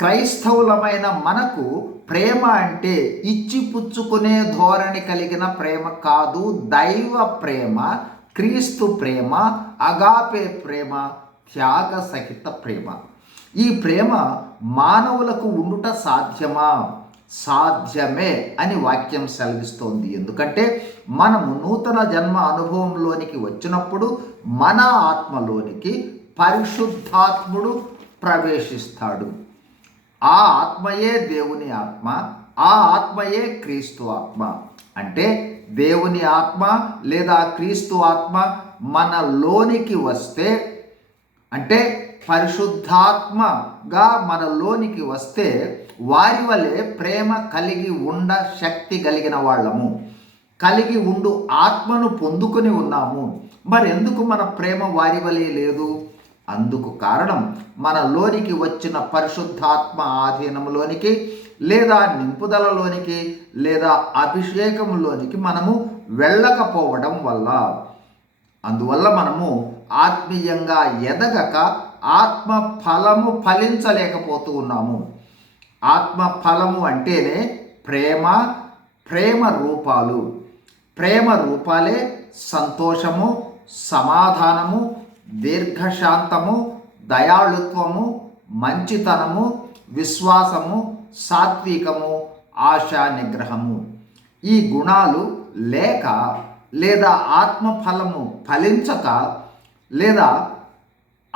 క్రైస్తవులమైన మనకు ప్రేమ అంటే ఇచ్చిపుచ్చుకునే ధోరణి కలిగిన ప్రేమ కాదు దైవ ప్రేమ క్రీస్తు ప్రేమ అగాపే ప్రేమ త్యాగ సహిత ప్రేమ. ఈ ప్రేమ మానవులకు ఉండుట సాధ్యమా? సాధ్యమే అని వాక్యం సెలవిస్తోంది. ఎందుకంటే మనము నూతన జన్మ అనుభవంలోనికి వచ్చినప్పుడు మన ఆత్మలోనికి పరిశుద్ధాత్ముడు ప్రవేశిస్తాడు. ఆ ఆత్మయే దేవుని ఆత్మ ఆ ఆత్మయే క్రీస్తు ఆత్మ. అంటే దేవుని ఆత్మ లేదా క్రీస్తు ఆత్మ మనలోనికి వస్తే అంటే పరిశుద్ధాత్మగా మనలోనికి వస్తే వారి వలె ప్రేమ కలిగి ఉండ శక్తి కలిగిన వాళ్ళము. కలిగి ఉండు ఆత్మను పొందుకొని ఉన్నాము. మరి ఎందుకు మన ప్రేమ వారి వలె లేదు? అందుకు కారణం మనలోనికి వచ్చిన పరిశుద్ధాత్మ ఆధీనంలోనికి లేదా నింపుదలలోనికి లేదా అభిషేకంలోనికి మనము వెళ్ళకపోవడం వల్ల. అందువల్ల మనము ఆత్మీయంగా ఎదగక ఆత్మ ఫలము ఫలించలేకపోతూ ఉన్నాము. ఆత్మ ఫలము అంటేనే ప్రేమ ప్రేమ రూపాలు. ప్రేమ రూపాలే సంతోషము సమాధానము దీర్ఘశాంతము దయాళుత్వము మంచితనము విశ్వాసము సాత్వికము ఆశా నిగ్రహము ఈ గుణాలు లేక లేదా ఆత్మఫలము ఫలించక లేదా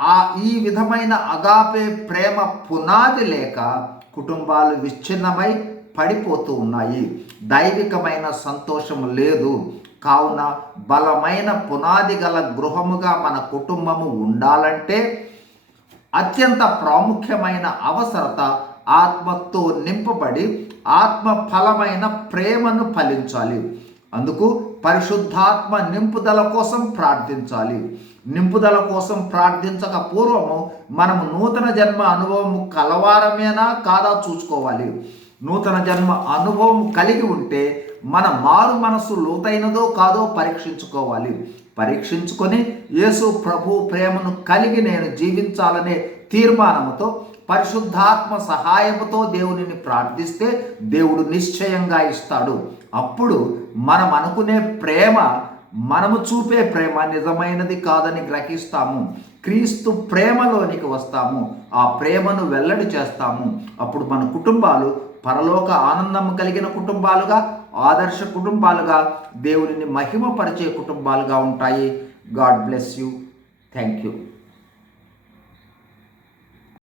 ఆ ఈ విధమైన అగాపే ప్రేమ పునాది లేక కుటుంబాలు విచ్ఛిన్నమై పడిపోతూ ఉన్నాయి. దైవికమైన సంతోషం లేదు. కావున బలమైన పునాది గల గృహముగా మన కుటుంబము ఉండాలంటే అత్యంత ప్రాముఖ్యమైన అవసరత ఆత్మతో నింపబడి ఆత్మ ఫలమైన ప్రేమను ఫలించాలి. అందుకు పరిశుద్ధాత్మ నింపుదల కోసం ప్రార్థించాలి. నింపుదల కోసం ప్రార్థించక పూర్వము మనము నూతన జన్మ అనుభవము కలవారమేనా కాదా చూసుకోవాలి. నూతన జన్మ అనుభవం కలిగి ఉంటే మన మారు మనసు లోతైనదో కాదో పరీక్షించుకోవాలి. పరీక్షించుకొని యేసు ప్రభు ప్రేమను కలిగి నేను జీవించాలనే తీర్మానముతో పరిశుద్ధాత్మ సహాయముతో దేవునిని ప్రార్థిస్తే దేవుడు నిశ్చయంగా ఇస్తాడు. అప్పుడు మనం అనుకునే ప్రేమ మనము చూపే ప్రేమ నిజమైనది కాదని గ్రహిస్తాము. క్రీస్తు ప్రేమలోనికి వస్తాము. ఆ ప్రేమను వెల్లడి చేస్తాము. అప్పుడు మన కుటుంబాలు పరలోక ఆనందం కలిగిన కుటుంబాలుగా ఆదర్శ కుటుంబాలుగా దేవుడిని మహిమపరిచే కుటుంబాలుగా ఉంటాయి. God bless you. Thank you